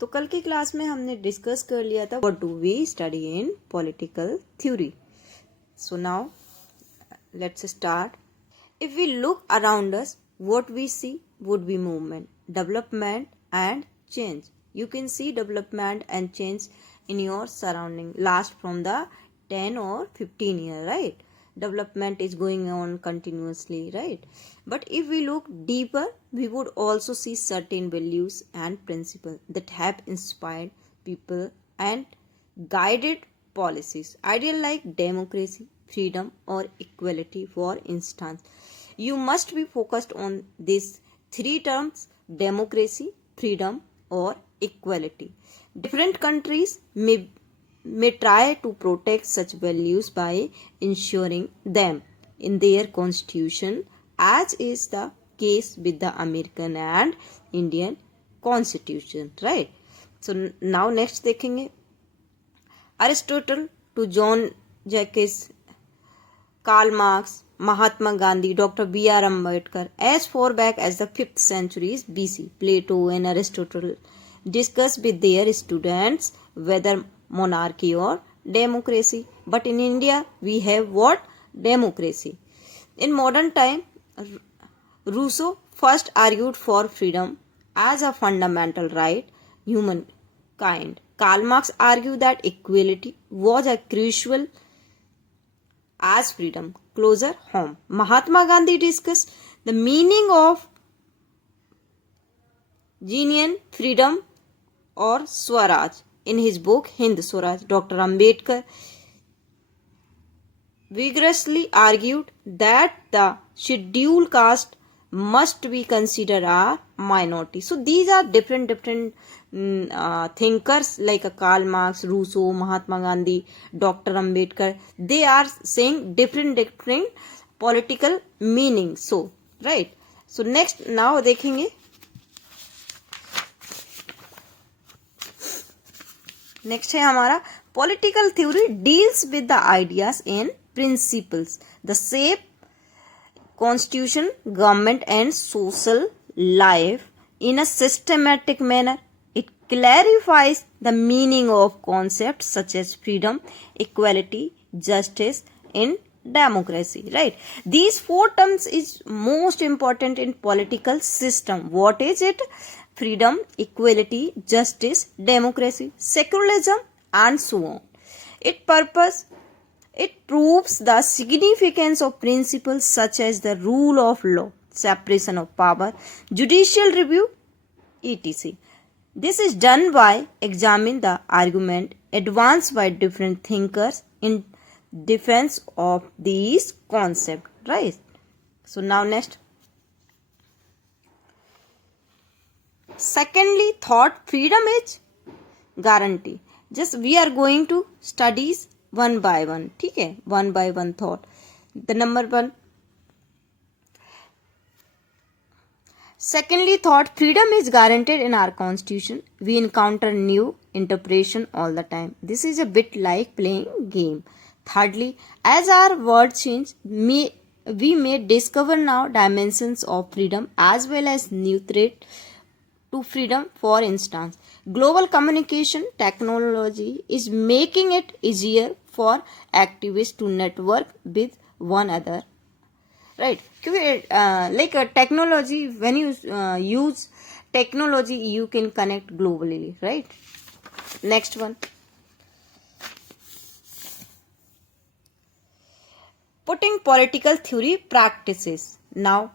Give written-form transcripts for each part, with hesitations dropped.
तो कल की क्लास में हमने डिस्कस कर लिया था what do we study in political theory. So now let's start. If we look around us what we see would be movement, development and change. You can see development and change in your surrounding last from the 10 or 15 year, right? Development is going on continuously, right? But if we look deeper, we would also see certain values and principles that have inspired people and guided policies. Ideal like democracy, freedom or equality, for instance. You must be focused on these three terms: democracy, freedom or equality. Different countries may try to protect such values by ensuring them in their constitution, as is the case with the American and Indian constitution, right? So now next देखेंगे Aristotle to John Jacques, Karl Marx, Mahatma Gandhi, Dr. B.R. Ambedkar, as far back as the 5th centuries BC, Plato and Aristotle discussed with their students whether monarchy or democracy. But in India, we have what? Democracy. In modern time, Rousseau first argued for freedom as a fundamental right humankind. Karl Marx argued that equality was a crucial as freedom closer home. Mahatma Gandhi discussed the meaning of genuine freedom or Swaraj in his book Hind Swaraj. Dr. Ambedkar vigorously argued that the scheduled caste must be considered a minority. So these are different thinkers like Karl Marx, Rousseau, Mahatma Gandhi, Dr. Ambedkar. They are saying different political meanings. So right. So next now देखेंगे next है हमारा political theory deals with the ideas and principles the shape constitution, government and social life in a systematic manner. It clarifies the meaning of concepts such as freedom, equality, justice and democracy, right? These four terms is most important in political system. What is it? Freedom, equality, justice, democracy, secularism and so on. It proves the significance of principles such as the rule of law, separation of power, judicial review, etc. This is done by examining the argument advanced by different thinkers in defense of these concepts, right? So now next. Secondly, thought freedom is guarantee. Just we are going to studies one by one, ठीक है? One by one thought. The number one. Secondly, thought freedom is guaranteed in our constitution. We encounter new interpretation all the time. This is a bit like playing game. Thirdly, as our world change, we may discover now dimensions of freedom as well as new threat to freedom. For instance, global communication technology is making it easier for activists to network with one another, right? Like a technology, when you use technology, you can connect globally, right? Next one. Putting political theory practices. Now,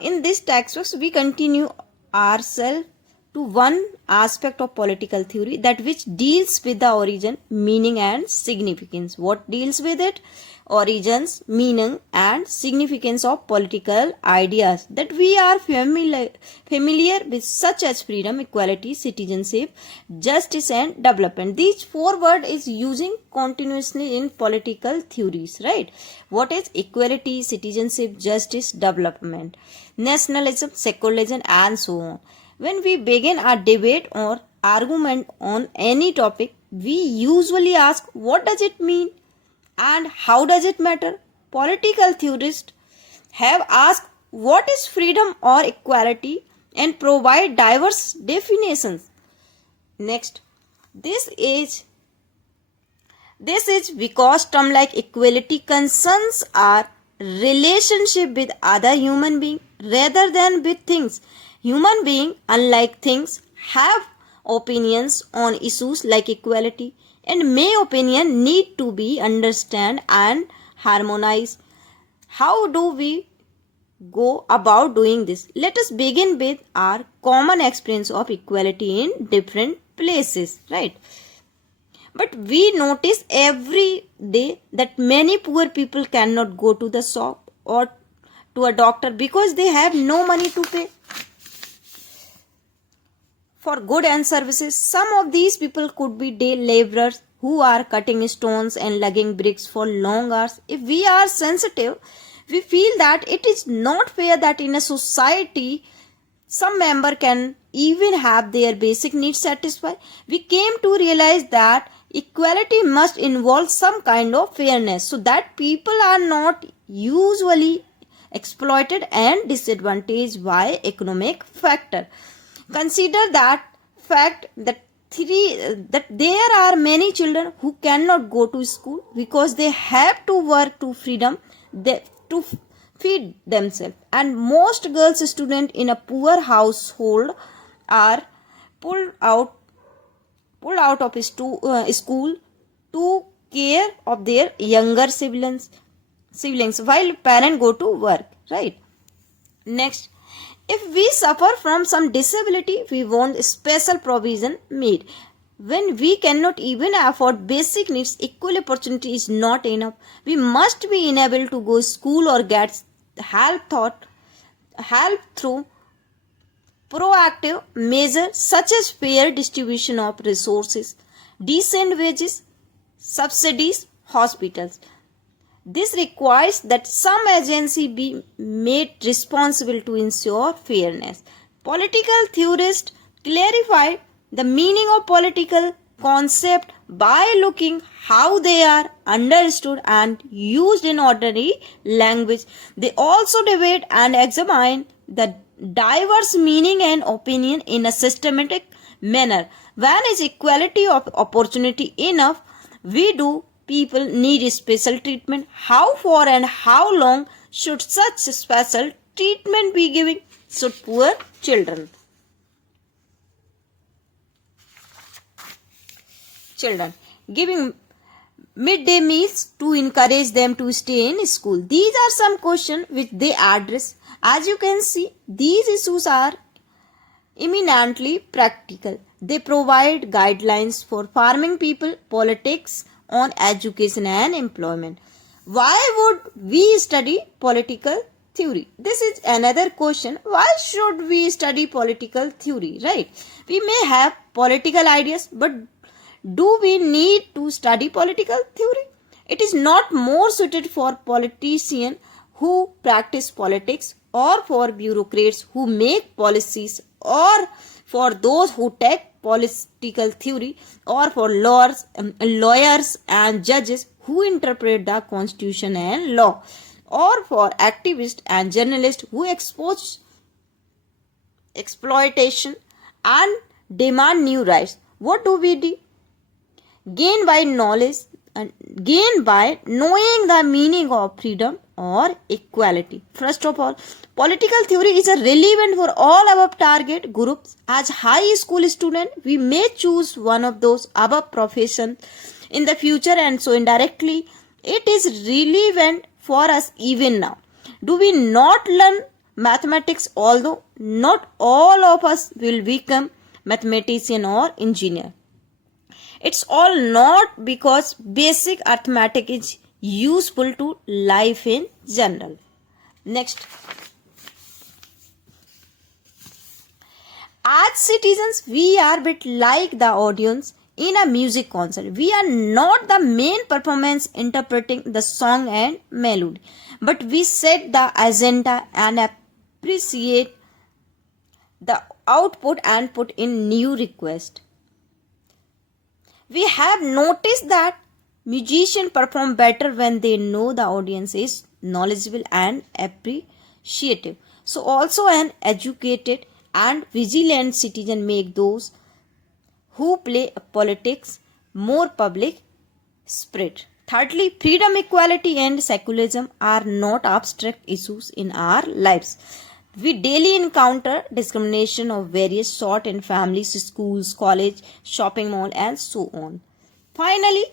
in this textbook, we continue ourselves to one aspect of political theory that which deals with the origin, meaning and significance. What deals with it? Origins, meaning and significance of political ideas that we are familiar with, such as freedom, equality, citizenship, justice and development. These four words is using continuously in political theories, right? What is equality, citizenship, justice, development, nationalism, secularism and so on. When we begin a debate or argument on any topic, we usually ask what does it mean and how does it matter. Political theorists have asked what is freedom or equality and provide diverse definitions. Next, this is because terms like equality concerns our relationship with other human beings rather than with things. Human beings, unlike things, have opinions on issues like equality, and may opinion need to be understood and harmonized. How do we go about doing this? Let us begin with our common experience of equality in different places, right? But we notice every day that many poor people cannot go to the shop or to a doctor because they have no money to pay for goods and services. Some of these people could be day laborers who are cutting stones and lugging bricks for long hours. If we are sensitive, we feel that it is not fair that in a society some member can even have their basic needs satisfied. We came to realize that equality must involve some kind of fairness so that people are not usually exploited and disadvantaged by economic factor. Consider that fact that there are many children who cannot go to school because they have to work to to feed themselves, and most girls students in a poor household are pulled out of school to care of their younger siblings while parents go to work, right? Next, if we suffer from some disability, we want special provision made. When we cannot even afford basic needs, equal opportunity is not enough. We must be enabled to go to school or get help through proactive measures such as fair distribution of resources, decent wages, subsidies, hospitals. This requires that some agency be made responsible to ensure fairness. Political theorists clarify the meaning of political concept by looking how they are understood and used in ordinary language. They also debate and examine the diverse meaning and opinion in a systematic manner. When is equality of opportunity enough? We do people need special treatment? How far and how long should such special treatment be given? Should poor children giving midday meals to encourage them to stay in school? These are some questions which they address. As you can see, these issues are eminently practical. They provide guidelines for farming people, politics, on education and employment. Why would we study political theory? This is another question. Why should we study political theory, right? We may have political ideas, but do we need to study political theory? It is not more suited for politicians who practice politics, or for bureaucrats who make policies, or for those who take political theory, or for lawyers and judges who interpret the constitution and law, or for activists and journalists who expose exploitation and demand new rights. What do we do? Gain by knowledge and gain by knowing the meaning of freedom or equality. First of all, political theory is relevant for all above target groups. As high school students, we may choose one of those above professions in the future, and so indirectly it is relevant for us even now. Do we not learn mathematics? Although not all of us will become mathematician or engineer. It's all not because basic arithmetic is useful to life in general. Next, as citizens, we are a bit like the audience in a music concert. We are not the main performance interpreting the song and melody, but we set the agenda and appreciate the output and put in new requests. We have noticed that musicians perform better when they know the audience is knowledgeable and appreciative. So also an educated and vigilant citizen make those who play politics more public spirit. Thirdly, freedom, equality, and secularism are not abstract issues in our lives. We daily encounter discrimination of various sort in families, schools, college, shopping mall, and so on. Finally,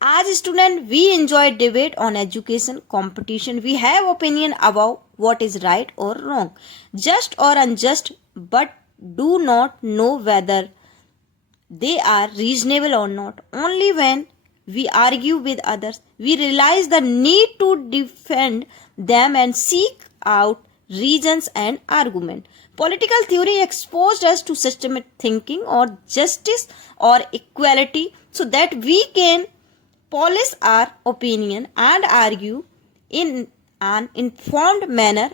as a student, we enjoy debate on education, competition. We have opinion about what is right or wrong, just or unjust, but do not know whether they are reasonable or not. Only when we argue with others, we realize the need to defend them and seek out reasons and argument. Political theory exposed us to systemic thinking or justice or equality so that we can polish our opinion and argue in an informed manner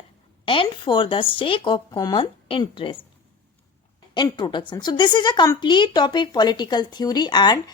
and for the sake of common interest. Introduction. So this is a complete topic, political theory and